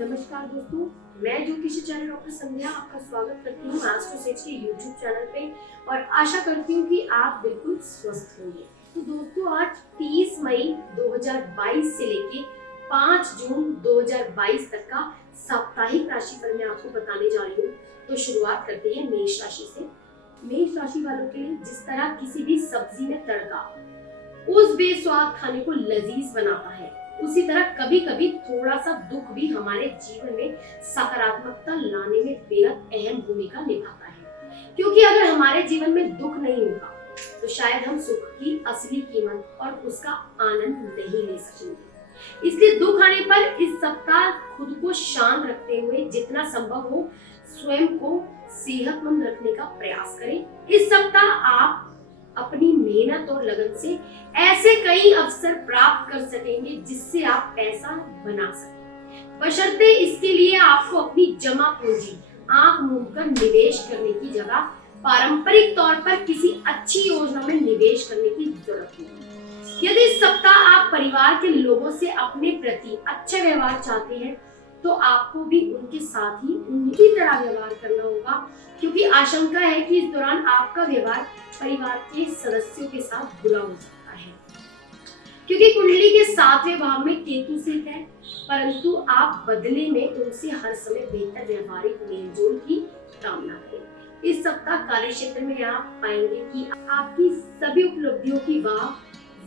नमस्कार दोस्तों, मैं ज्योतिषाचार्य डॉक्टर संध्या आपका स्वागत करती हूँ एस्ट्रो सेज के यूट्यूब चैनल पे और आशा करती हूँ कि आप बिल्कुल स्वस्थ होंगे। तो दोस्तों, आज 30 मई 2022 से लेके 5 जून 2022 तक का साप्ताहिक राशिफल मैं आपको बताने जा रही हूँ। तो शुरुआत करते हैं मेष राशि से। मेष राशि वालों के लिए जिस तरह किसी भी सब्जी में तड़का उस बेस्वाद खाने को लजीज बनाता है, उसी तरह कभी कभी थोड़ा सा दुख भी हमारे जीवन में सकारात्मकता लाने में बेहद अहम भूमिका निभाता है। क्योंकि अगर हमारे जीवन में दुख नहीं होगा तो शायद हम सुख की असली कीमत और उसका आनंद नहीं ले सकेंगे। इसलिए दुख आने पर इस सप्ताह खुद को शांत रखते हुए जितना संभव हो स्वयं को सेहतमंद रखने का प्रयास करें। इस सप्ताह आप अपनी मेहनत और लगन से ऐसे कई अवसर प्राप्त कर सकेंगे जिससे आप पैसा बना सकें। बशर्ते इसके लिए आपको अपनी जमा पूंजी आंख मूंद कर निवेश करने की जगह पारंपरिक तौर पर किसी अच्छी योजना में निवेश करने की जरूरत होगी। यदि इस सप्ताह आप परिवार के लोगों से अपने प्रति अच्छा व्यवहार चाहते हैं तो आपको भी उनके साथ ही उनकी तरह व्यवहार करना होगा, क्योंकि आशंका है कि इस दौरान आपका व्यवहार परिवार के सदस्यों के साथ बुरा हो सकता है। क्योंकि कुंडली के 7वें भाव में केतु स्थित है, परंतु आप बदले में उनसे हर समय बेहतर व्यवहारिक मेलजोल की कामना करें। इस सप्ताह कार्य क्षेत्र में आप पाएंगे कि आपकी सभी उपलब्धियों की वाह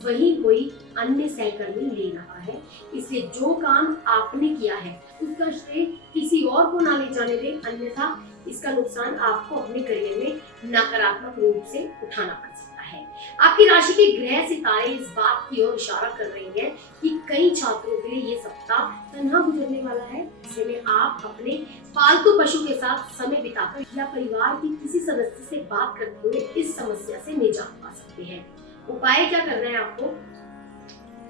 वही कोई अन्य सहकर्मी ले रहा है। इसलिए जो काम आपने किया है उसका श्रेय किसी और को ना ले जाने दें, अन्यथा इसका नुकसान आपको अपने करियर में नकारात्मक रूप से उठाना पड़ सकता है। आपकी राशि के ग्रह सितारे इस बात की ओर इशारा कर रहे हैं कि कई छात्रों के लिए ये सप्ताह तन्हा गुजरने वाला है। ऐसे में आप अपने पालतू पशु के साथ समय बिताकर या परिवार के किसी सदस्य से बात करते हुए इस समस्या से निजात पा सकते हैं। उपाय क्या करना है आपको?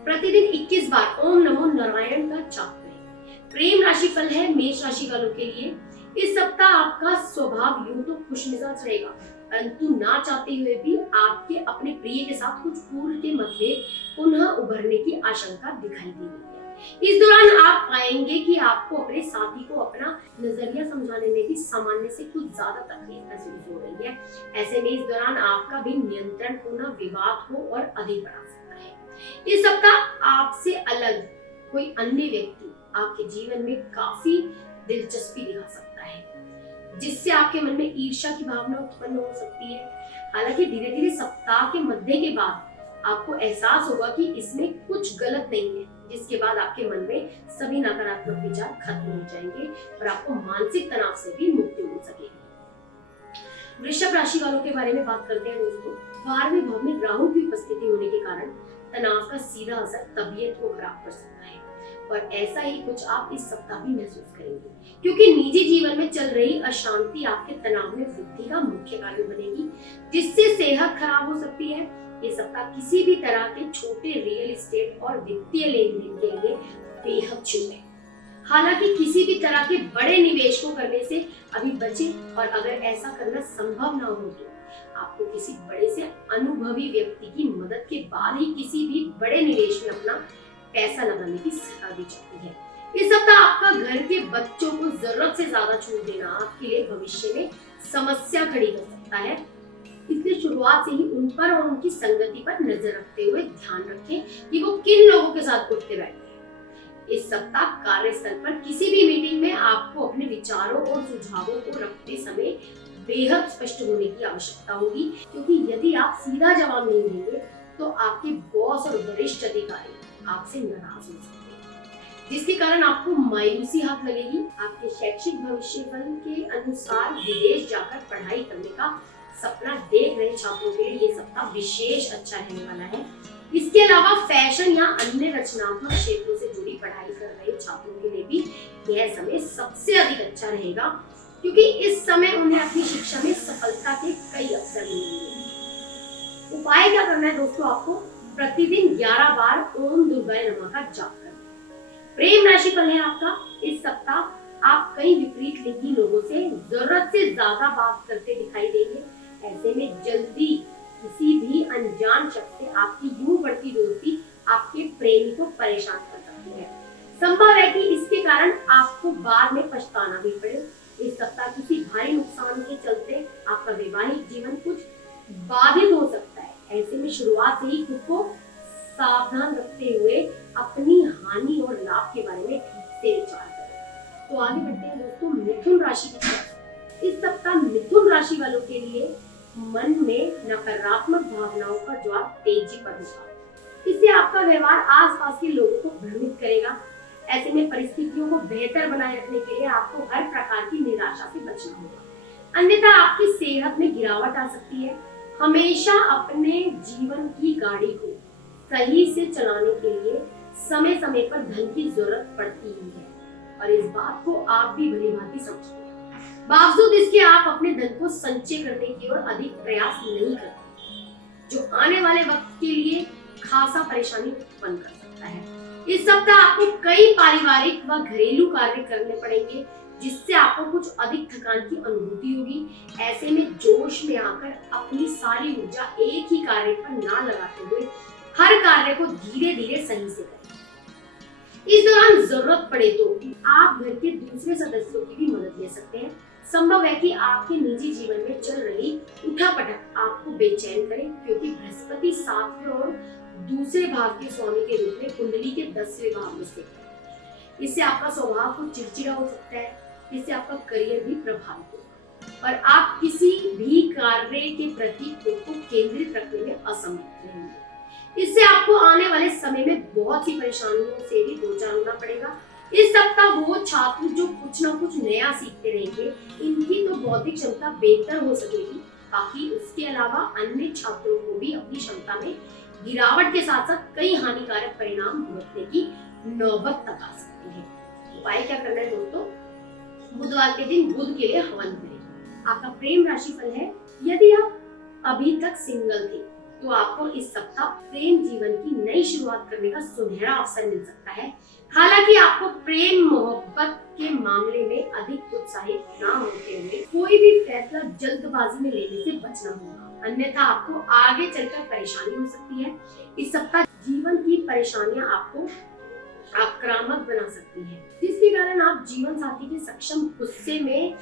प्रतिदिन 21 बार ओम नमो नारायण का जाप करें। प्रेम राशि फल है मेष राशि वालों के लिए। इस सप्ताह आपका स्वभाव यूं तो खुशमिजाज रहेगा, परंतु ना चाहते हुए भी आपके अपने प्रिय के साथ कुछ पूर्व के मतभेद पुनः उभरने की आशंका दिखाई दे रही है। इस दौरान आप पाएंगे कि आपको अपने साथी को अपना नजरिया समझाने में भी सामान्य से कुछ ज्यादा तकलीफ महसूस हो रही है। ऐसे में इस दौरान आपका भी नियंत्रण होना विवाद को और अधिक बढ़ा सकता है। इस सप्ताह आपसे अलग कोई अन्य व्यक्ति आपके जीवन में काफी दिलचस्पी दिखा सकता है, जिससे आपके मन में ईर्ष्या की भावना उत्पन्न हो सकती है। हालांकि धीरे धीरे सप्ताह के मध्य के बाद आपको एहसास होगा कि इसमें कुछ गलत नहीं है, जिसके बाद आपके मन में सभी नकारात्मक विचार खत्म हो जाएंगे और आपको मानसिक तनाव से भी मुक्ति मिल सकेगी। वृषभ राशि वालों के बारे में बात करते हैं दोस्तों। 12वें भाव में राहु की उपस्थिति होने के कारण तनाव का सीधा असर तबीयत को खराब कर सकता है और ऐसा ही कुछ आप इस सप्ताह भी महसूस करेंगे, क्योंकि निजी जीवन में चल रही अशांति आपके तनाव में वृद्धि का मुख्य कारण बनेगी, जिससे सेहत खराब हो सकती है। ये सप्ताह किसी भी तरह के छोटे रियल एस्टेट और वित्तीय लेन देन के लिए बेहद शुभ है। हालांकि किसी भी तरह के बड़े निवेश को करने से अभी बचें, और अगर ऐसा करना संभव ना हो तो आपको किसी बड़े से अनुभवी व्यक्ति की मदद के बाद ही किसी भी बड़े निवेश में अपना पैसा लगाने की सलाह दी जाती है। इस सप्ताह आपका घर के बच्चों को जरूरत से ज्यादा छूट देना आपके लिए भविष्य में समस्या खड़ी कर सकता है। इसलिए शुरुआत से ही उन पर और उनकी संगति पर नजर रखते हुए ध्यान रखें कि वो किन लोगों के साथ उठते बैठते हैं। इस सप्ताह कार्यस्थल पर किसी भी मीटिंग में आपको अपने विचारों और सुझावों को रखते समय बेहद स्पष्ट होने की आवश्यकता होगी, क्योंकि यदि आप सीधा जवाब नहीं देंगे तो आपके बॉस और वरिष्ठ अधिकारी आपसे नाराज हो सकते हैं, जिसके कारण आपको मायूसी हाथ लगेगी। आपके शैक्षिक भविष्य के अनुसार विदेश जाकर पढ़ाई करने का सपना देख रहे छात्रों के लिए ये सप्ताह विशेष अच्छा रहने वाला है। इसके अलावा फैशन या अन्य रचनात्मक क्षेत्रों से जुड़ी पढ़ाई कर रहे छात्रों के लिए भी यह समय सबसे अधिक अच्छा रहेगा, क्योंकि इस समय उन्हें अपनी शिक्षा में सफलता के कई अवसर मिलेंगे। उपाय क्या करना है दोस्तों? आपको प्रतिदिन 11 बार ओम दुर्गाय नमः का जाप करना। प्रेम राशि फल है आपका। इस सप्ताह आप कई विपरीत लिंगी लोगों से जरूरत से ज्यादा बात करते दिखाई देंगे। ऐसे में जल्दी किसी भी अनजान शख्स से आपकी यूं बढ़ती दोस्ती आपके प्रेमी को परेशान कर सकती है। संभव है कि इसके कारण आपको बाद में पछताना भी पड़े। इस सप्ताह किसी भारी नुकसान के चलते आपका वैवाहिक जीवन कुछ बाधित हो सकता है। ऐसे में शुरुआत से ही खुद को सावधान रखते हुए अपनी हानि और लाभ के बारे में ठीक से विचार करें। तो आगे बढ़ते हैं दोस्तों मिथुन राशि की तरफ। इस सप्ताह मिथुन राशि वालों के लिए मन में नकारात्मक भावनाओं का ज्वार तेजी पर होगा। इससे आपका व्यवहार आसपास के लोगों को भ्रमित करेगा। ऐसे में परिस्थितियों को बेहतर बनाए रखने के लिए आपको हर प्रकार की निराशा से बचना होगा, अन्यथा आपकी सेहत में गिरावट आ सकती है। हमेशा अपने जीवन की गाड़ी को सही से चलाने के लिए समय समय पर धन की जरूरत पड़ती ही है और इस बात को आप भी भली भांति समझते हैं। बावजूद इसके आप अपने धन को संचय करने की ओर अधिक प्रयास नहीं करते, जो आने वाले वक्त के लिए खासा परेशानी उत्पन्न कर सकता है। इस सप्ताह आपको कई पारिवारिक व घरेलू कार्य करने पड़ेंगे, जिससे आपको कुछ अधिक थकान की अनुभूति होगी। ऐसे में जोश में आकर अपनी सारी ऊर्जा एक ही कार्य पर ना लगाते हुए हर कार्य को धीरे धीरे सही से करें। इस दौरान जरूरत पड़े तो आप घर के दूसरे सदस्यों की भी मदद ले सकते हैं। संभव है कि आपके निजी जीवन में चल रही उठापटक आपको बेचैन करे, क्योंकि बृहस्पति 7वें और दूसरे भाव के स्वामी के रूप में कुंडली के 10वें भाव में स्थित है। इससे आपका स्वभाव कुछ चिड़चिड़ा हो सकता है, इससे आपका करियर भी प्रभावित होगा और आप किसी भी कार्य के प्रति खुद को केंद्रित रखने में असमर्थ रहेंगे। इससे आपको आने वाले समय में बहुत सी परेशानियों से भी दो चार होना पड़ेगा। इस सप्ताह वो छात्र जो कुछ न कुछ नया सीखते रहेंगे, इनकी तो बौद्धिक क्षमता बेहतर हो सकेगी। बाकी उसके अलावा अन्य छात्रों को भी अपनी क्षमता में गिरावट के साथ साथ कई हानिकारक परिणाम भुगतने की नौबत तक आ सकती है। उपाय क्या करना है दोस्तों? बुधवार के दिन बुध के लिए हवन करें। आपका प्रेम राशि फल है, यदि आप अभी तक सिंगल थे तो आपको इस सप्ताह प्रेम जीवन की नई शुरुआत करने का सुनहरा अवसर मिल सकता है। हालांकि आपको प्रेम मोहब्बत के मामले में अधिक उत्साहित ना होते हुए कोई भी फैसला जल्दबाजी में लेने से बचना होगा, अन्यथा आपको आगे चलकर परेशानी हो सकती है। इस सप्ताह जीवन की परेशानियां आपको आक्रामक बना सकती है, जिसके कारण आप जीवन साथी के सक्षम गुस्से में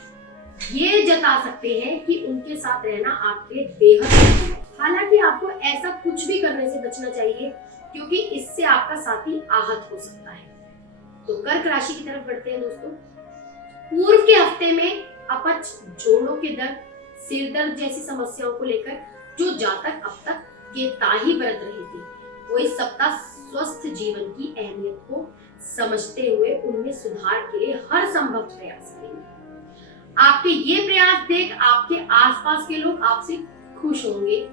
ये जता सकते हैं कि उनके साथ रहना आपके लिए बेहद मुश्किल है। हालांकि आपको ऐसा कुछ भी करने से बचना चाहिए, क्योंकि इससे आपका साथी आहत हो सकता है। तो कर्क राशि की तरफ बढ़ते हैं दोस्तों। पूर्व के हफ्ते में अपच, जोड़ों के दर्द, सिर दर्द जैसी समस्याओं को लेकर जो जातक अब तक केताही बरत रहे थे, वो इस सप्ताह स्वस्थ जीवन की अहमियत को समझते हुए उनमें सुधार के लिए हर संभव प्रयास करेंगे। आपके ये प्रयास देख आपके आसपास के लोग आपसे खुश होंगे,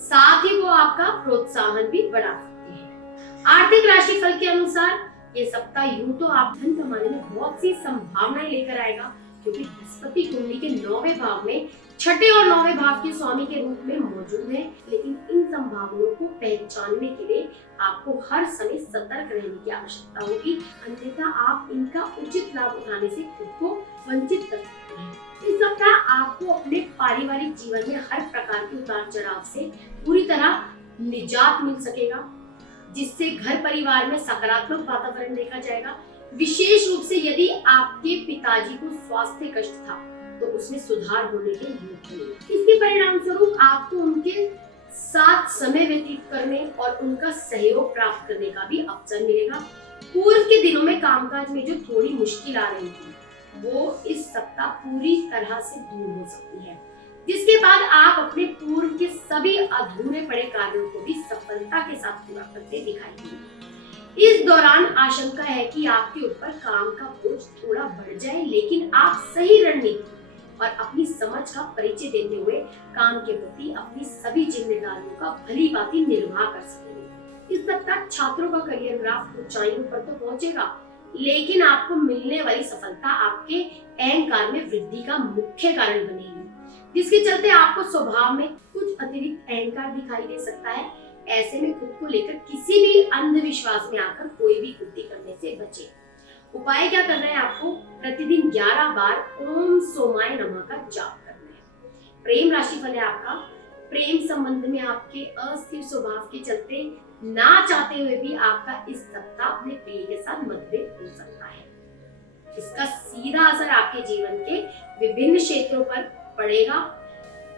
साथ ही वो आपका प्रोत्साहन भी बढ़ा सकते हैं। आर्थिक राशि फल के अनुसार ये सप्ताह यूं तो आप धन कमाने में बहुत सी संभावनाएं लेकर आएगा, क्योंकि बृहस्पति कुंडली के 9वें भाव में 6ठे और 9वें भाव के स्वामी के रूप में मौजूद है। लेकिन इन संभावनाओं को पहचानने के लिए आपको हर समय सतर्क रहने की आवश्यकता होगी, अन्यथा आप इनका उचित लाभ उठाने से खुद को वंचित कर सकते हैं। इस सप्ताह आपको अपने पारिवारिक जीवन में हर प्रकार के उतार चढ़ाव से पूरी तरह निजात मिल सकेगा, जिससे घर परिवार में सकारात्मक वातावरण देखा जाएगा। विशेष रूप से यदि आपके पिताजी को स्वास्थ्य कष्ट था तो उसमें सुधार होने के योग है। इसके परिणाम स्वरूप आपको उनके साथ समय व्यतीत करने और उनका सहयोग प्राप्त करने का भी अवसर मिलेगा। पूर्व के दिनों में कामकाज में जो थोड़ी मुश्किल आ रही थी, वो इस सप्ताह पूरी तरह से दूर हो सकती है, जिसके बाद आप अपने पूर्व के सभी अधूरे पड़े कार्यों को भी सफलता के साथ पूरा करते दिखाई देंगे। इस दौरान आशंका है कि आपके ऊपर काम का बोझ थोड़ा बढ़ जाए, लेकिन आप सही रणनीति और अपनी समझ का परिचय देते हुए काम के प्रति अपनी सभी जिम्मेदारियों का भली भांति निर्वाह कर सकेंगे। इस सप्ताह छात्रों का करियर ग्राफ ऊंचाइयों पर तो पहुंचेगा, लेकिन आपको मिलने वाली सफलता आपके अहंकार में वृद्धि का मुख्य कारण बनेगी, जिसके चलते आपको स्वभाव में कुछ अतिरिक्त अहंकार दिखाई दे सकता है। ऐसे में खुद को लेकर किसी भी अंधविश्वास में आकर कोई भी कृत्य करने से बचे। उपाय क्या करना है? आपको प्रतिदिन 11 बार ओम सोमाय नमः का जाप करना है। प्रेम राशि फल है आपका। प्रेम संबंध में आपके अस्थिर स्वभाव के चलते ना चाहते हुए भी आपका इस सप्ताह अपने प्रिय के साथ मतभेद हो हो सकता है। इसका सीधा असर आपके जीवन के विभिन्न क्षेत्रों पर पड़ेगा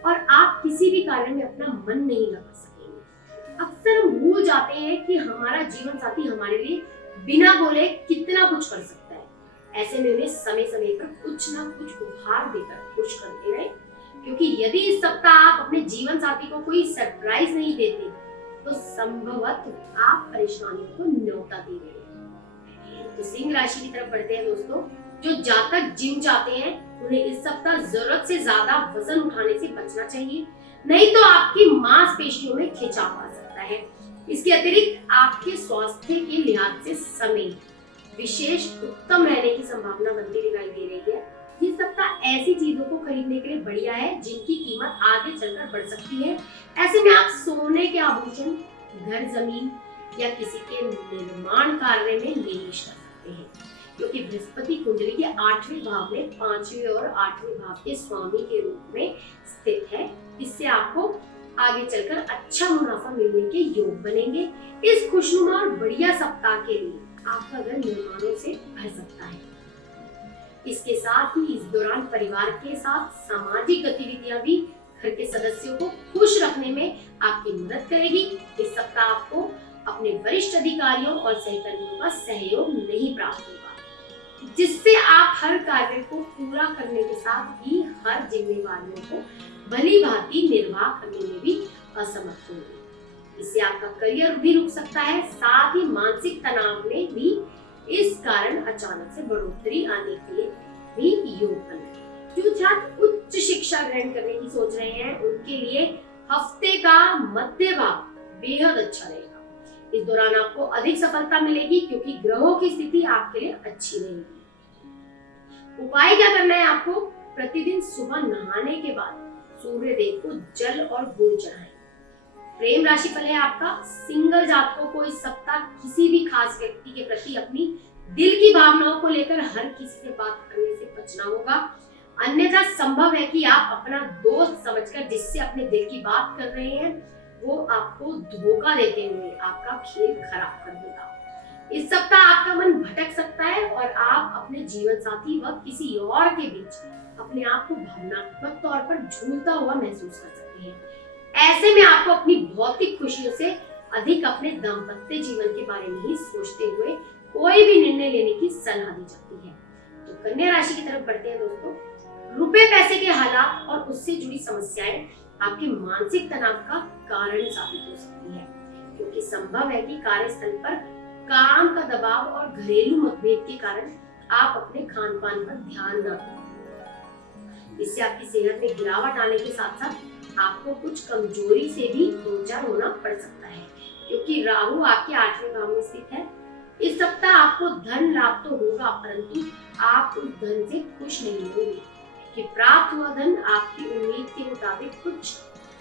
और आप किसी भी कार्य में अपना मन नहीं लगा सकेंगे। अक्सर हम भूल जाते हैं कि हमारा जीवन साथी हमारे लिए बिना बोले कितना कुछ कर सकता है। ऐसे में उन्हें समय समय पर कुछ ना कुछ उपहार देकर खुश करते रहे, क्योंकि यदि इस सप्ताह आप अपने जीवन साथी को कोई सरप्राइज नहीं देते तो संभवतः आप परेशानियों को न्योता दे रहे हैं। तो सिंह राशि की तरफ बढ़ते हैं दोस्तों। जो जातक जिम चाहते हैं उन्हें इस सप्ताह जरूरत से ज्यादा वजन उठाने से बचना चाहिए, नहीं तो आपकी मांसपेशियों में खिंचाव आ सकता है। इसके अतिरिक्त आपके स्वास्थ्य के लिहाज से समय विशेष उत्तम रहने की संभावना बनती दिखाई दे रही है। ये सप्ताह ऐसी चीजों को खरीदने के लिए बढ़िया है जिनकी कीमत आगे चलकर बढ़ सकती है। ऐसे में आप सोने के आभूषण, घर, जमीन या किसी के निर्माण कार्य में निवेश कर सकते हैं, क्योंकि बृहस्पति कुंडली के 8वें भाव में 5वें और 8वें भाव के स्वामी के रूप में स्थित है। इससे आपको आगे चलकर अच्छा मुनाफा मिलने के योग बनेंगे। इस खुशनुमा और बढ़िया सप्ताह के लिए आपका घर निर्माणों से भर सकता है। इसके साथ ही इस दौरान परिवार के साथ सामाजिक गतिविधियां भी घर के सदस्यों को खुश रखने में आपकी मदद करेगी। इस सप्ताह आपको अपने वरिष्ठ अधिकारियों और सहकर्मियों का सहयोग नहीं प्राप्त होगा, जिससे आप हर कार्य को पूरा करने के साथ ही हर जिम्मेवारियों को भली भांति निर्वाह करने में भी असमर्थ होंगे। इससे आपका करियर भी रुक सकता है, साथ ही मानसिक तनाव में भी इस कारण अचानक से बढ़ोतरी आने के लिए भी योग बना। जो छात्र उच्च शिक्षा ग्रहण करने की सोच रहे हैं उनके लिए हफ्ते का मध्य भाग बेहद अच्छा रहेगा। इस दौरान आपको अधिक सफलता मिलेगी, क्योंकि ग्रहों की स्थिति आपके लिए अच्छी रहेगी। उपाय क्या करना है आपको? प्रतिदिन सुबह नहाने के बाद सूर्य देव को जल और गुड़ चढ़ाएं। प्रेम राशि फल है आपका। सिंगल जातकों को इस सप्ताह किसी भी खास व्यक्ति के प्रति अपनी दिल की भावनाओं को लेकर हर किसी से बात करने से बचना होगा, अन्यथा संभव है कि आप अपना दोस्त समझकर जिससे अपने दिल की बात कर रहे हैं वो आपको धोखा देते हुए आपका खेल खराब कर देगा। इस सप्ताह आपका मन भटक सकता है और आप अपने जीवन साथी व किसी और के बीच अपने आप को भावनात्मक तौर पर झूलता हुआ महसूस कर सकते हैं। ऐसे में आपको अपनी भौतिक खुशियों से अधिक अपने दाम्पत्य जीवन के बारे में ही सोचते हुए कोई भी निर्णय लेने की सलाह दी जाती है। तो कन्या राशि की तरफ बढ़ते हैं दोस्तों। रुपए पैसे के हालात और उससे जुड़ी समस्याएं आपके मानसिक तनाव का कारण साबित हो सकती है, क्योंकि संभव है कि कार्यस्थल पर काम का दबाव और घरेलू मतभेद के कारण आप अपने खान पान पर ध्यान न दें। इससे आपकी सेहत में गिरावट आने के साथ साथ आपको कुछ कमजोरी से भी दो चार होना पड़ सकता है, क्योंकि राहु आपके 8वें भाव में स्थित है। इस सप्ताह आपको धन लाभ तो होगा, परंतु आप उस धन से खुश नहीं होंगे कि प्राप्त हुआ धन आपकी उम्मीद के मुताबिक कुछ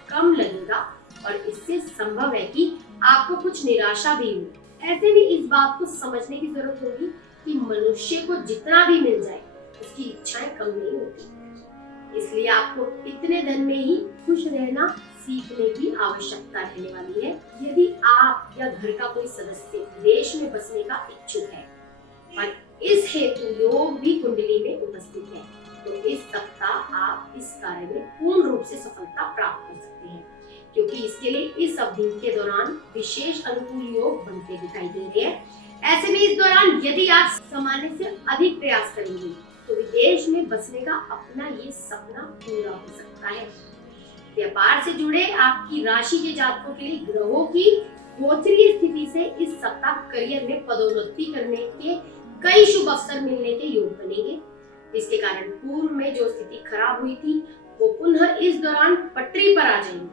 कम लगेगा और इससे संभव है कि आपको कुछ निराशा भी हो। ऐसे में इस बात को समझने की जरूरत होगी कि मनुष्य को जितना भी मिल जाए उसकी इच्छाएं कम नहीं होती, इसलिए आपको इतने धन में ही खुश रहना सीखने की आवश्यकता रहने वाली है। यदि आप या घर का कोई सदस्य विदेश में बसने का इच्छुक है और इस हेतु योग भी कुंडली में उपस्थित है, तो इस सप्ताह आप इस कार्य में पूर्ण रूप से सफलता प्राप्त कर सकते हैं, क्योंकि इसके लिए इस अवधि के दौरान विशेष अनुकूल योग बनते दिखाई दे रहे हैं। ऐसे में इस दौरान यदि आप सामान्य से अधिक प्रयास करेंगे तो विदेश में बसने का अपना ये सपना पूरा हो सकता है। व्यापार से जुड़े आपकी राशि के जातकों के लिए ग्रहों की गोचरीय स्थिति से इस सप्ताह करियर में पदोन्नति करने के कई शुभ अवसर मिलने के योग बनेंगे। इसके कारण पूर्व में जो स्थिति खराब हुई थी वो पुनः इस दौरान पटरी पर आ जाएंगी।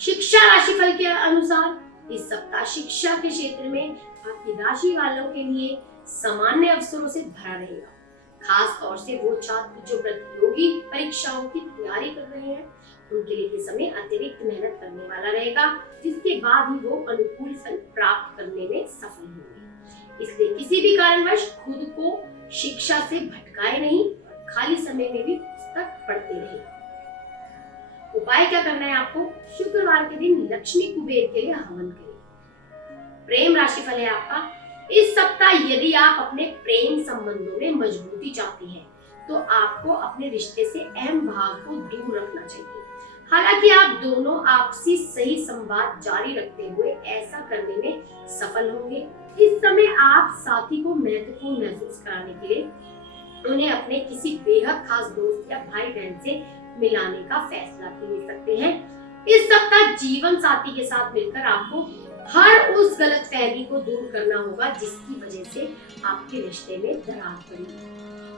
शिक्षा राशिफल के अनुसार इस सप्ताह शिक्षा के क्षेत्र में आपकी राशि वालों के लिए सामान्य अवसरों से भरा रहेगा। खास तौर से वो छात्र जो प्रतियोगी परीक्षाओं की तैयारी कर रहे हैं उनके लिए ये समय अतिरिक्त मेहनत करने वाला रहेगा, जिसके बाद ही वो अनुकूल फल प्राप्त करने में सफल होंगे। इसलिए किसी भी कारणवश खुद को शिक्षा से भटकाए नहीं, खाली समय में भी पुस्तक पढ़ते रहे। उपाय क्या करना है आपको? शुक्रवार के दिन लक्ष्मी कुबेर के लिए हवन करें। प्रेम राशिफल है आपका। इस सप्ताह यदि आप अपने प्रेम संबंधों में मजबूती चाहते हैं तो आपको अपने रिश्ते से अहम भाग को दूर रखना चाहिए। हालांकि आप दोनों आपसी सही संवाद जारी रखते हुए ऐसा करने में सफल होंगे। इस समय आप साथी को महत्वपूर्ण महसूस कराने के लिए उन्हें अपने किसी बेहद खास दोस्त या भाई बहन से मिलाने का फैसला भी ले सकते हैं। इस सप्ताह जीवन साथी के साथ मिलकर आपको हर उस गलतफहमी को दूर करना होगा जिसकी वजह से आपके रिश्ते में दरार पड़ी,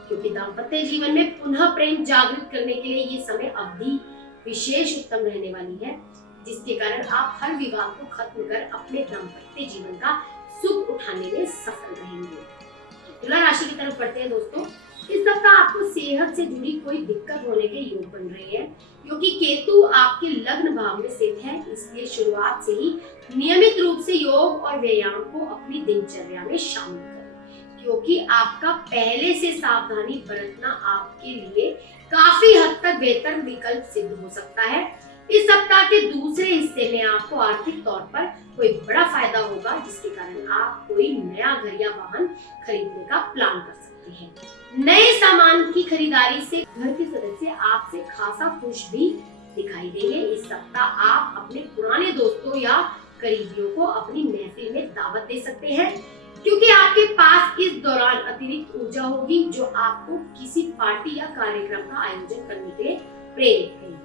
क्योंकि दाम्पत्य जीवन में पुनः प्रेम जागृत करने के लिए ये समय अवधि विशेष उत्तम रहने वाली है, जिसके कारण आप हर विवाद को खत्म कर अपने दाम्पत्य जीवन का सुख उठाने में सफल रहेंगे। तुला राशि की तरफ बढ़ते हैं दोस्तों। इस सप्ताह आपको सेहत से जुड़ी कोई दिक्कत होने के योग बन रहे हैं, क्योंकि केतु आपके लग्न भाव में स्थित है। इसलिए शुरुआत से ही नियमित रूप से योग और व्यायाम को अपनी दिनचर्या में शामिल करें, क्योंकि आपका पहले से सावधानी बरतना आपके लिए काफी हद तक बेहतर विकल्प सिद्ध हो सकता है। इस सप्ताह के दूसरे हिस्से में आपको आर्थिक तौर पर कोई बड़ा फायदा होगा, जिसके कारण आप कोई नया घर या वाहन खरीदने का प्लान कर सकते हैं। नए सामान की खरीदारी से घर के सदस्य आपसे खासा खुश भी दिखाई देंगे। इस सप्ताह आप अपने पुराने दोस्तों या करीबियों को अपनी महफिल में दावत दे सकते हैं, क्योंकि आपके पास इस दौरान अतिरिक्त ऊर्जा होगी जो आपको किसी पार्टी या कार्यक्रम का आयोजन करने के लिए प्रेरित करेगी।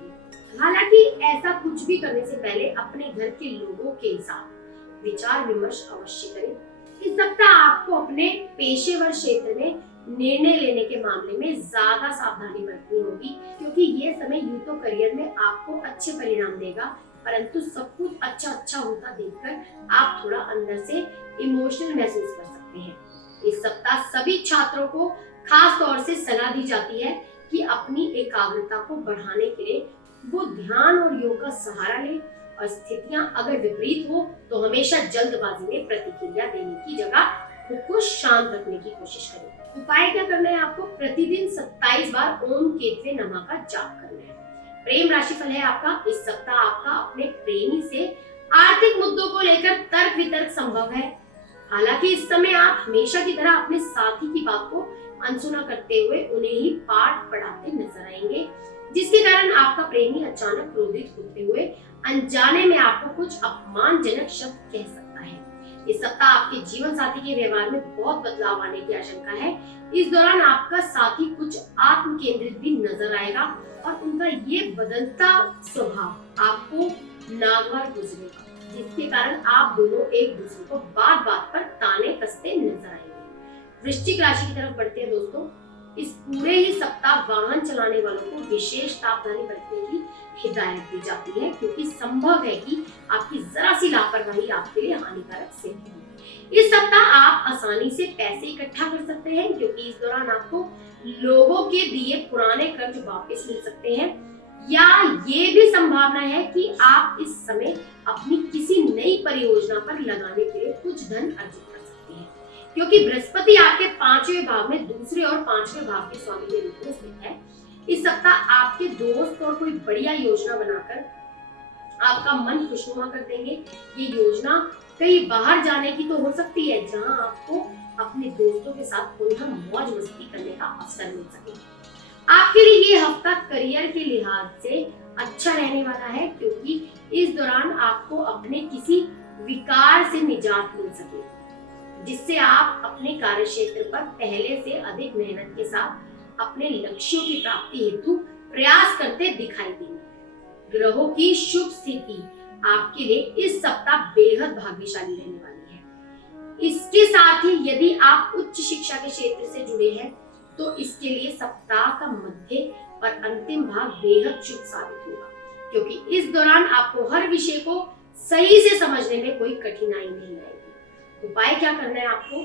हालांकि ऐसा कुछ भी करने से पहले अपने घर के लोगों के साथ विचार विमर्श अवश्य करें। इस सप्ताह आपको अपने पेशेवर क्षेत्र में निर्णय लेने के मामले में ज्यादा सावधानी बरतनी होगी, क्योंकि ये समय यूं तो करियर में आपको अच्छे परिणाम देगा, परंतु सब कुछ अच्छा होता देखकर आप थोड़ा अंदर से इमोशनल महसूस कर सकते हैं। इस सप्ताह सभी छात्रों को खास तौर से सलाह दी जाती है कि अपनी एकाग्रता को बढ़ाने के लिए वो ध्यान और योग का सहारा ले, और स्थितियां अगर विपरीत हो तो हमेशा जल्दबाजी में प्रतिक्रिया देने की जगह खुद को शांत रखने की कोशिश करें। उपाय क्या करना है आपको? प्रतिदिन 27 बार ओम केतवे नमः का जाप करना है। प्रेम राशिफल है आपका। इस सप्ताह आपका अपने प्रेमी से आर्थिक मुद्दों को लेकर तर्क वितर्क संभव है। हालांकि इस समय आप हमेशा की तरह अपने साथी की बात को अनसुना करते हुए उन्हें ही पाठ पढ़ाते नजर आएंगे, जिसके कारण आपका प्रेमी अचानक क्रोधित होते हुए अनजाने में आपको कुछ अपमानजनक शब्द कह सकता है। इस सप्ताह आपके जीवन साथी के व्यवहार में बहुत बदलाव आने की आशंका है। इस दौरान आपका साथी कुछ आत्म केंद्रित भी नजर आएगा और उनका ये बदलता स्वभाव आपको नागवार गुजरेगा, जिसके कारण आप दोनों एक दूसरे को बात बात पर ताने कसते नजर आएंगे। वृश्चिक राशि की तरफ बढ़ते हैं दोस्तों। इस पूरे ही सप्ताह वाहन चलाने वालों को विशेष सावधानी बरतने की हिदायत दी जाती है, क्योंकि संभव है कि आपकी जरा सी लापरवाही आपके लिए हानिकारक सिद्ध हो। इस सप्ताह आप आसानी से पैसे इकट्ठा कर सकते हैं, क्योंकि इस दौरान आपको लोगों के दिए पुराने कर्ज वापस मिल सकते हैं, या ये भी संभावना है कि आप इस समय अपनी किसी नई परियोजना पर लगाने के लिए कुछ धन अर्जित कर सकते हैं, क्योंकि बृहस्पति आपके 5वें भाव में दूसरे और 5वें भाव के स्वामी के रूप में स्थित है। इस सप्ताह आपके दोस्त और कोई बढ़िया योजना बनाकर आपका मन खुशनुमा कर देंगे। ये योजना कहीं बाहर जाने की तो हो सकती है, जहां आपको अपने दोस्तों के साथ पुनः मौज मस्ती करने का अवसर मिल सके। आपके लिए ये हफ्ता करियर के लिहाज से अच्छा रहने वाला है, क्योंकि इस दौरान आपको अपने किसी विकार से निजात मिल सके, जिससे आप अपने कार्य क्षेत्र पर पहले से अधिक मेहनत के साथ अपने लक्ष्यों की प्राप्ति हेतु प्रयास करते दिखाई देंगे। ग्रहों की शुभ स्थिति आपके लिए इस सप्ताह बेहद भाग्यशाली रहने वाली है। इसके साथ ही यदि आप उच्च शिक्षा के क्षेत्र से जुड़े हैं तो इसके लिए सप्ताह का मध्य और अंतिम भाग बेहद शुभ साबित होगा, क्योंकि इस दौरान आपको हर विषय को सही से समझने में कोई कठिनाई नहीं आएगी। उपाय क्या करना है आपको?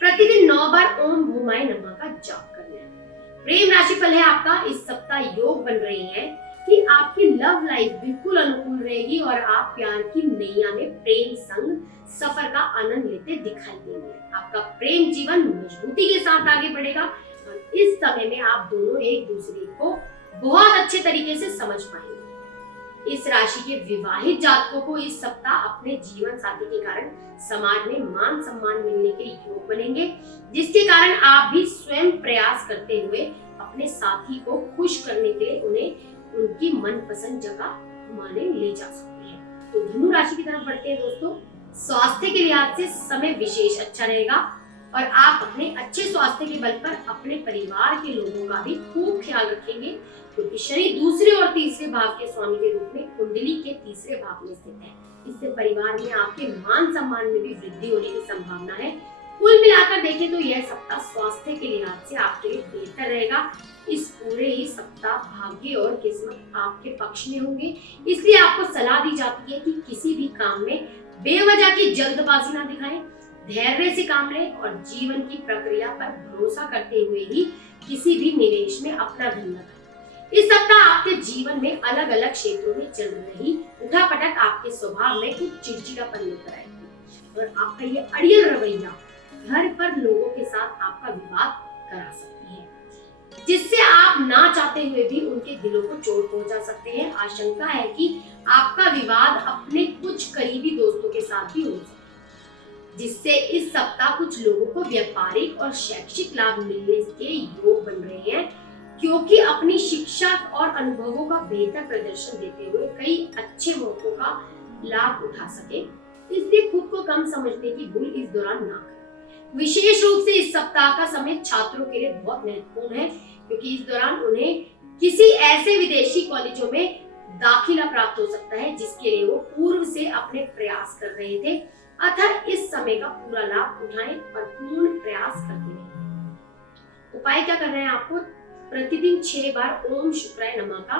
प्रतिदिन 9 बार ओम भूमाय नमः का जाप करना है। प्रेम राशिफल है आपका। इस सप्ताह योग बन रहे हैं कि आपकी लव लाइफ बिल्कुल अनुकूल रहेगी और आप प्यार की नैया में प्रेम संग सफर का आनंद लेते दिखाई देंगे। आपका प्रेम जीवन मजबूती के साथ आगे बढ़ेगा और इस समय में आप दोनों एक दूसरे को बहुत अच्छे तरीके से समझ पाएंगे। इस राशि के विवाहित जातकों को इस सप्ताह अपने जीवन साथी के कारण समाज में मान सम्मान मिलने के योग बनेंगे, जिसके कारण आप भी स्वयं प्रयास करते हुए अपने साथी को खुश करने के लिए उन्हें उनकी मनपसंद जगह घुमाने ले जा सकते हैं। तो धनु राशि की तरफ बढ़ते हैं दोस्तों। स्वास्थ्य के लिहाज से समय विशेष अच्छा रहेगा और आप अपने अच्छे स्वास्थ्य के बल पर अपने परिवार के लोगों का भी खूब ख्याल रखेंगे, क्योंकि शनि दूसरे और तीसरे भाव के स्वामी के रूप में कुंडली के तीसरे भाव में स्थित है। इससे परिवार में आपके मान सम्मान में भी वृद्धि होने की संभावना है। कुल मिलाकर देखें तो यह सप्ताह स्वास्थ्य के लिहाज से आपके लिए बेहतर रहेगा। इस पूरे ही सप्ताह भाग्य और किस्मत आपके पक्ष में होंगे, इसलिए आपको सलाह दी जाती है कि किसी भी काम में बेवजह की जल्दबाजी ना दिखाएं, धैर्य से काम लें और जीवन की प्रक्रिया पर भरोसा करते हुए ही किसी भी निवेश में अपना धन लगाएं। इस सप्ताह आपके जीवन में अलग अलग क्षेत्रों में चल रही उठापटक आपके स्वभाव में कुछ चिड़चिड़ापन लेकर आएगी और आपका ये अड़ियल रवैया घर पर लोगों के साथ आपका विवाद करा सकती है, जिससे आप ना चाहते हुए भी उनके दिलों को चोट पहुंचा सकते हैं। आशंका है कि आपका विवाद अपने कुछ करीबी दोस्तों के साथ भी हो सकता है, जिससे इस सप्ताह कुछ लोगों को व्यापारिक और शैक्षिक लाभ मिलने के योग बन रहे हैं, क्योंकि अपनी शिक्षा और अनुभवों का बेहतर प्रदर्शन देते हुए कई अच्छे मौकों का लाभ उठा सके। इसलिए खुद को कम समझने की भूल इस दौरान ना करें। विशेष रूप से इस सप्ताह का समय छात्रों के लिए बहुत महत्वपूर्ण है, क्योंकि इस दौरान उन्हें किसी ऐसे विदेशी कॉलेजों में दाखिला प्राप्त हो सकता है जिसके लिए वो पूर्व से अपने प्रयास कर रहे थे। अतः इस समय का पूरा लाभ उठाएं और पूर्ण प्रयास करते रहें। उपाय क्या करना है आपको? प्रतिदिन 6 बार ओम शुक्राय नमः का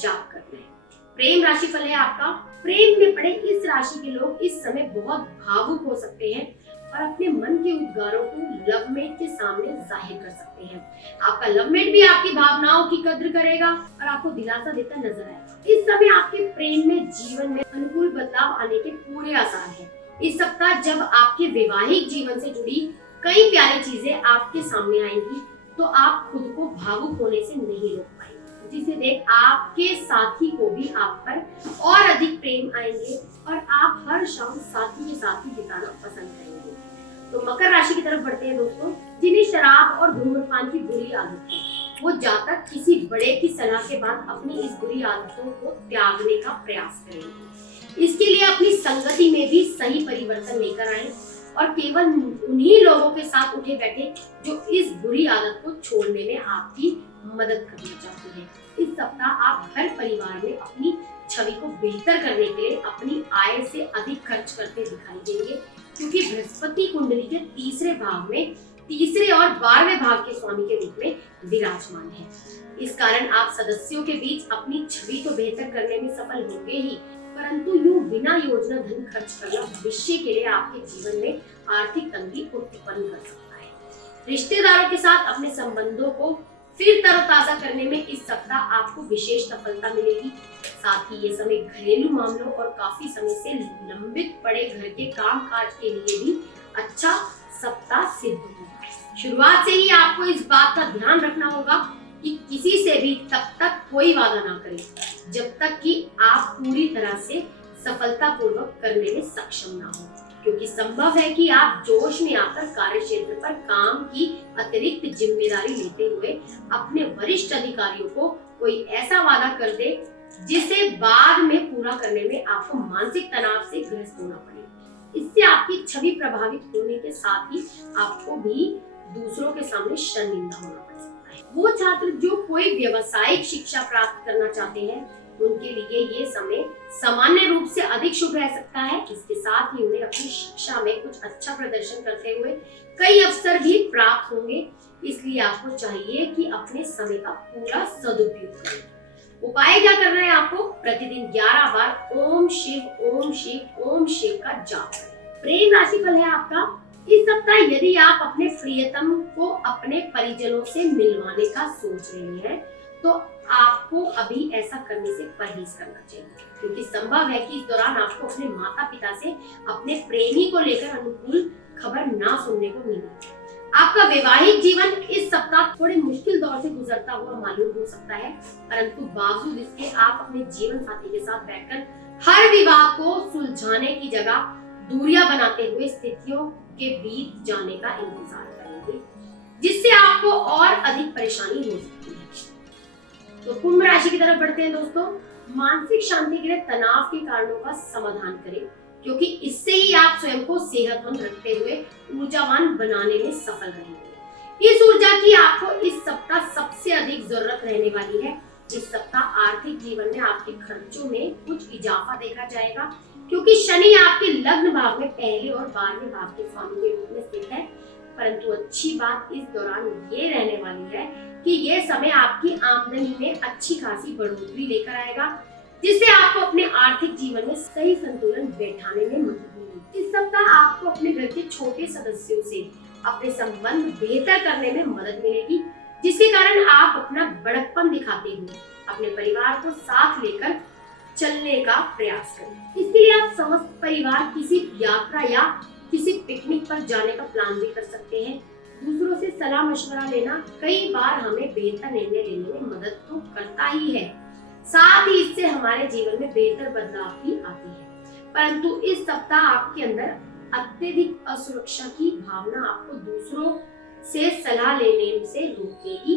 जाप करना है। प्रेम राशि फल है आपका। प्रेम में पड़े इस राशि के लोग इस समय बहुत भावुक हो सकते हैं और अपने मन के उद्गारों को लवमेट के सामने जाहिर कर सकते हैं। आपका लवमेट भी आपकी भावनाओं की कद्र करेगा और आपको दिलासा देता नजर आएगा। इस समय आपके प्रेम में जीवन में अनुकूल बदलाव आने के पूरे आसार हैं। इस सप्ताह जब आपके वैवाहिक जीवन से जुड़ी कई प्यारी चीजें आपके सामने आएंगी, तो आप खुद को भावुक होने से नहीं रोक पाएंगे, जिसे देख आपके साथी को भी आप पर और अधिक प्रेम आएंगे और आप हर शाम साथी के साथ ही बिताना पसंद करेंगे। तो मकर राशि की तरफ बढ़ते हैं दोस्तों। जिन्हें शराब और धूम्रपान की बुरी आदत है, वो जातक किसी बड़े की सलाह के बाद अपनी इस बुरी आदतों को त्यागने का प्रयास करेंगे। इसके लिए अपनी संगति में भी सही परिवर्तन लेकर आए और केवल उन्हीं लोगों के साथ उठे बैठे जो इस बुरी आदत को छोड़ने में आपकी मदद करना चाहते हैं। इस सप्ताह आप घर परिवार में अपनी छवि को बेहतर करने के लिए अपनी आय से अधिक खर्च करते दिखाई देंगे, क्योंकि बृहस्पति कुंडली के तीसरे भाव में तीसरे और 12वें भाव के स्वामी के रूप में विराजमान है। इस कारण आप सदस्यों के बीच अपनी छवि को बेहतर करने में सफल होंगे ही, परंतु यूं बिना योजना धन खर्च करना भविष्य के लिए आपके जीवन में आर्थिक तंगी उत्पन्न कर सकता है। रिश्तेदारों के साथ अपने संबंधों को फिर तरोताजा करने में इस सप्ताह आपको विशेष सफलता मिलेगी। साथ ही ये समय घरेलू मामलों और काफी समय से लंबित पड़े घर के काम काज के लिए भी अच्छा सप्ताह सिद्ध होगा। शुरुआत से ही आपको इस बात का ध्यान रखना होगा कि किसी से भी तब तक कोई वादा ना करें जब तक कि आप पूरी तरह से सफलतापूर्वक करने में सक्षम ना हो, क्योंकि संभव है कि आप जोश में आकर कार्य क्षेत्र पर काम की अतिरिक्त जिम्मेदारी लेते हुए अपने वरिष्ठ अधिकारियों को कोई ऐसा वादा कर दे जिसे बाद में पूरा करने में आपको मानसिक तनाव से ग्रस्त होना पड़े। इससे आपकी छवि प्रभावित होने के साथ ही आपको भी दूसरों के सामने शर्मिंदा होना पड़ सकता है। वो छात्र जो कोई व्यावसायिक शिक्षा प्राप्त करना चाहते हैं, उनके लिए ये समय सामान्य रूप से अधिक शुभ रह सकता है। इसके साथ ही उन्हें अपनी शिक्षा में कुछ अच्छा प्रदर्शन करते हुए कई अवसर भी प्राप्त होंगे। इसलिए आपको चाहिए कि अपने समय का पूरा सदुपयोग करें। उपाय क्या करना है आपको? प्रतिदिन 11 बार ओम शिव ओम शिव ओम शिव का जाप करें। प्रेम राशि फल है आपका। इस सप्ताह यदि आप अपने प्रियतम को अपने परिजनों से मिलवाने का सोच रहे हैं, तो आपको अभी ऐसा करने से परहेज करना चाहिए, क्योंकि संभव है कि इस दौरान आपको अपने माता पिता से अपने प्रेमी को लेकर अनुकूल खबर ना सुनने को मिले। आपका वैवाहिक जीवन इस सप्ताह थोड़े मुश्किल दौर से गुजरता हुआ मालूम हो सकता है, परंतु बावजूद इसके आप अपने जीवन साथी के साथ बैठकर हर विवाद को सुलझाने की जगह दूरियां बनाते हुए स्थितियों के बीत जाने का इंतजार करेंगे, जिससे आपको और अधिक परेशानी हो सकती है। तो कुंभ राशि की तरफ बढ़ते हैं दोस्तों। मानसिक शांति के लिए तनाव के कारणों का समाधान करें, क्योंकि इससे ही आप स्वयं को सेहतमंद रखते हुए ऊर्जावान बनाने में सफल रहेंगे। इस ऊर्जा की आपको इस सप्ताह सबसे अधिक जरूरत रहने वाली है। इस सप्ताह आर्थिक जीवन में आपके खर्चों में कुछ इजाफा देखा जाएगा, क्योंकि शनि आपके लग्न भाव में पहले और 12वें भाव के स्वामी के रूप में स्थित है। परंतु अच्छी बात इस दौरान ये रहने वाली है कि यह समय आपकी आमदनी में अच्छी खासी बढ़ोतरी लेकर आएगा, जिससे आपको अपने आर्थिक जीवन में सही संतुलन बैठाने में मदद मिलेगी। इस सप्ताह आपको अपने घर के छोटे सदस्यों से अपने संबंध बेहतर करने में मदद मिलेगी, जिसके कारण आप अपना बड़प्पन दिखाते हुए अपने परिवार को साथ लेकर चलने का प्रयास करें। इसके लिए आप समस्त परिवार किसी यात्रा या किसी पिकनिक पर जाने का प्लान भी कर सकते हैं। दूसरों से सलाह मशवरा लेना कई बार हमें बेहतर निर्णय लेने में मदद तो करता ही है, साथ ही इससे हमारे जीवन में बेहतर बदलाव भी आती है। परंतु इस सप्ताह आपके अंदर अत्यधिक असुरक्षा की भावना आपको दूसरों से सलाह लेने से रोकेगी,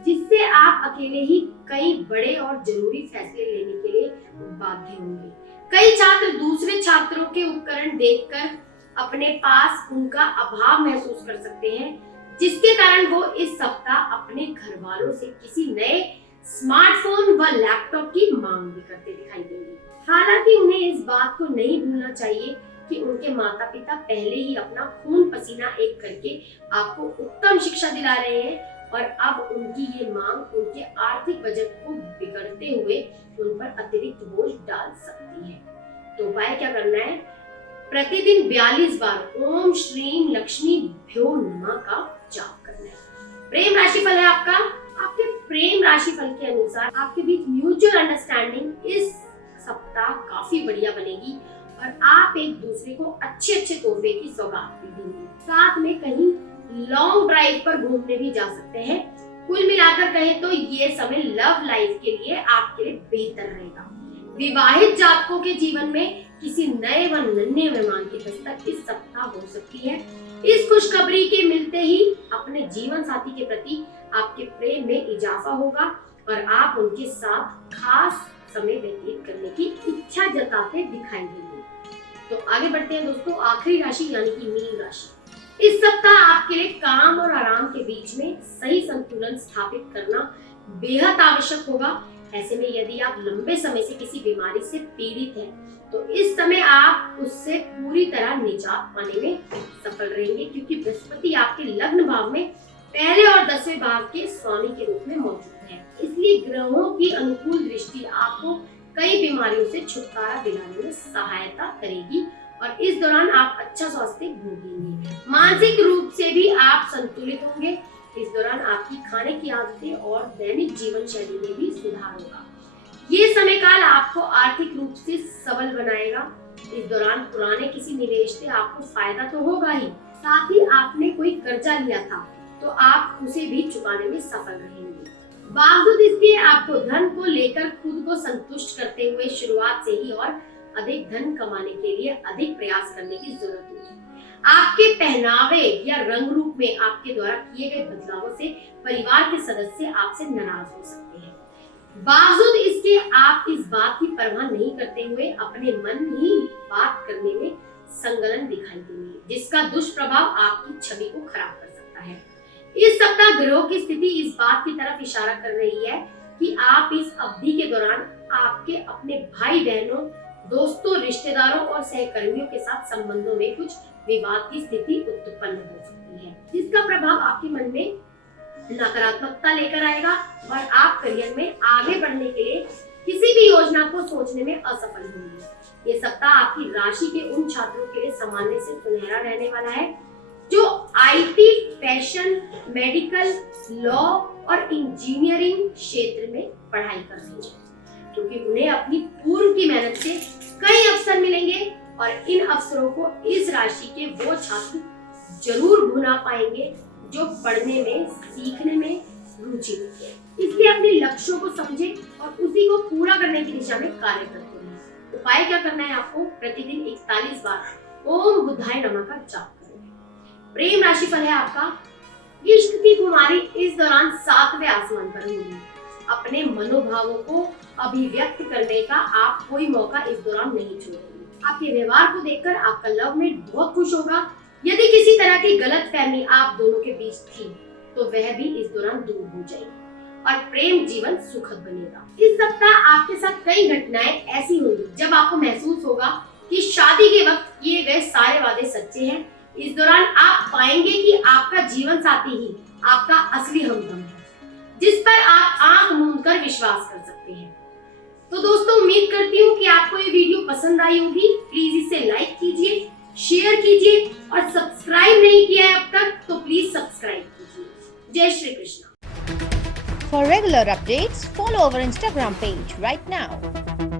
जिससे आप अकेले ही कई बड़े और जरूरी फैसले लेने के लिए बाध्य होंगे। कई छात्र दूसरे छात्रों के उपकरण देखकर अपने पास उनका अभाव महसूस कर सकते हैं, जिसके कारण वो इस सप्ताह अपने घर वालों से किसी नए स्मार्टफोन व लैपटॉप की मांग भी करते दिखाई देंगे। हालांकि उन्हें इस बात को नहीं भूलना चाहिए कि उनके माता पिता पहले ही अपना खून पसीना एक करके आपको उत्तम शिक्षा दिला रहे हैं, और अब उनकी ये मांग उनके आर्थिक बजट को बिगड़ते हुए उन पर अतिरिक्त बोझ डाल सकती है। तो उपाय क्या करना है? प्रतिदिन 42 बार ओम श्रीम लक्ष्मी भ्यो नमः का जाप करना है। प्रेम राशिफल है आपका। आपके प्रेम राशिफल के अनुसार आपके बीच म्यूचुअल अंडरस्टैंडिंग इस सप्ताह काफी बढ़िया बनेगी, और आप एक दूसरे को अच्छे अच्छे तोहफे की सौगात भी देंगे। साथ में कहीं लॉन्ग ड्राइव पर घूमने भी जा सकते हैं। कुल मिलाकर कहें तो ये समय लव लाइफ के लिए आपके लिए बेहतर रहेगा। विवाहित जातकों के जीवन में किसी नए व नन्हे मेहमान की दस्तक इस सप्ताह हो सकती है। इस खुशखबरी के मिलते ही अपने जीवन साथी के प्रति आपके प्रेम में इजाफा होगा, और आप उनके साथ खास समय व्यतीत करने की इच्छा जताते दिखाई देंगे। तो आगे बढ़ते हैं दोस्तों, आखिरी राशि यानी कि मीन राशि। इस सप्ताह आपके लिए काम और आराम के बीच में सही संतुलन स्थापित करना बेहद आवश्यक होगा। ऐसे में यदि आप लंबे समय से किसी बीमारी से पीड़ित हैं, तो इस समय आप उससे पूरी तरह निजात पाने में सफल रहेंगे, क्योंकि बृहस्पति आपके लग्न भाव में पहले और 10वें भाव के स्वामी के रूप में मौजूद है। इसलिए ग्रहों की अनुकूल दृष्टि आपको कई बीमारियों से छुटकारा दिलाने में सहायता करेगी, और इस दौरान आप अच्छा स्वास्थ्य भोगेंगे। मानसिक रूप से भी आप संतुलित होंगे। इस दौरान आपकी खाने की आदतें और दैनिक जीवन शैली में भी सुधार होगा। ये समय काल आपको आर्थिक रूप से सबल बनाएगा। इस दौरान पुराने किसी निवेश से आपको फायदा तो होगा ही, साथ ही आपने कोई कर्जा लिया था तो आप उसे भी चुकाने में सफल रहेंगे। बावजूद इसके आपको धन को लेकर खुद को संतुष्ट करते हुए शुरुआत से ही और अधिक धन कमाने के लिए अधिक प्रयास करने की जरूरत होगी। आपके पहनावे या रंग रूप में आपके द्वारा किए गए बदलावों से परिवार के सदस्य आपसे नाराज हो सकते हैं। बावजूद इसके आप इस बात की परवाह नहीं करते हुए अपने मन ही बात करने में संलग्न दिखाई देंगे, जिसका दुष्प्रभाव आपकी छवि को खराब कर सकता है। इस सप्ताह ग्रहों की स्थिति इस बात की तरफ इशारा कर रही है कि आप इस अवधि के दौरान आपके अपने भाई बहनों, दोस्तों, रिश्तेदारों और सहकर्मियों के साथ संबंधों में कुछ विवाद की स्थिति उत्पन्न हो सकती है, जिसका प्रभाव आपके मन में नकारात्मकता लेकर आएगा, और आप करियर में आगे बढ़ने के लिए किसी भी योजना को सोचने में असफल होंगे। ये सप्ताह आपकी राशि के उन छात्रों के लिए सामान्य से सुनहरा रहने वाला है जो आईटी, फैशन, मेडिकल, लॉ और इंजीनियरिंग क्षेत्र में पढ़ाई कर रहे हैं, क्योंकि उन्हें अपनी पूर्व की मेहनत से कई अवसर मिलेंगे, और इन अवसरों को इस राशि के वो छात्र जरूर भुना पाएंगे जो पढ़ने में, सीखने में रुचि रखते हैं। इसलिए अपने लक्ष्यों को समझे और उसी को पूरा करने की दिशा में कार्य करते रहें। उपाय क्या करना है आपको? प्रतिदिन 41 बार ओम बुद्धाय नमः का जाप करें। प्रेम राशिफल है आपका, इश्क की कुमारी इस दौरान 7वें आसमान पर होगी। अपने मनोभावों को अभिव्यक्त करने का आप कोई मौका इस दौरान नहीं छोड़ेंगे। आपके व्यवहार को देखकर आपका लवमेट बहुत खुश होगा। यदि किसी तरह की गलतफहमी आप दोनों के बीच थी तो वह भी इस दौरान दूर हो जाएगी और प्रेम जीवन सुखद बनेगा। इस सप्ताह आपके साथ कई घटनाएं ऐसी होंगी जब आपको महसूस होगा कि शादी के वक्त किए गए सारे वादे सच्चे हैं। इस दौरान आप पाएंगे कि आपका जीवन साथी ही आपका असली हमदम है, जिस पर आप आंख मूंद कर विश्वास कर सकते हैं। तो दोस्तों, उम्मीद करती हूँ कि आपको ये वीडियो पसंद आई होगी। प्लीज इसे लाइक कीजिए, शेयर कीजिए और सब्सक्राइब नहीं किया है अब तक तो प्लीज सब्सक्राइब कीजिए। जय Shri Krishna. For regular updates, follow our Instagram page right now.